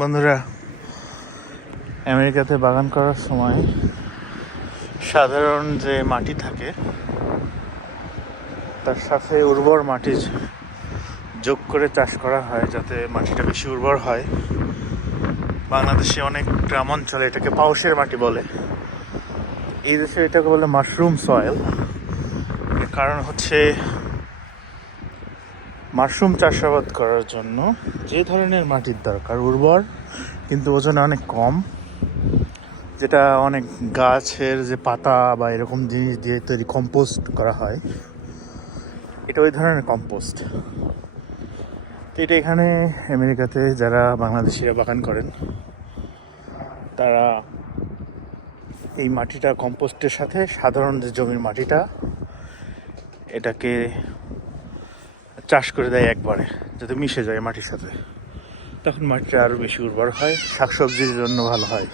বন্ধুরা, আমেরিকাতে বাগান করার সময় সাধারণ যে মাটি থাকে তার সাথে উর্বর মাটি যোগ করে চাষ করা হয় যাতে মাটিটা বেশি উর্বর হয়। বাংলাদেশে অনেক গ্রাম অঞ্চলে এটাকে পাউশের মাটি বলে, এই দেশে এটাকে বলে মাশরুম সয়েল। এর কারণ হচ্ছে মাশরুম চাষাবাদ করার জন্য যে ধরনের মাটির দরকার, উর্বর কিন্তু ওজনে অনেক কম, যেটা অনেক গাছের যে পাতা বা এরকম জিনিস দিয়ে তৈরি কম্পোস্ট করা হয়, এটা ওই ধরনের কম্পোস্ট। তো এটা এখানে আমেরিকাতে যারা বাংলাদেশিরা বাগান করেন তারা এই মাটিটা কম্পোস্টের সাথে সাধারণ যে জমির মাটিটা এটাকে চাষ করে দেয় একবারে, যাতে মিশে যায় মাটির সাথে। তখন মাটিটা আরও বেশি উর্বর হয়, শাকসবজির জন্য ভালো হয়।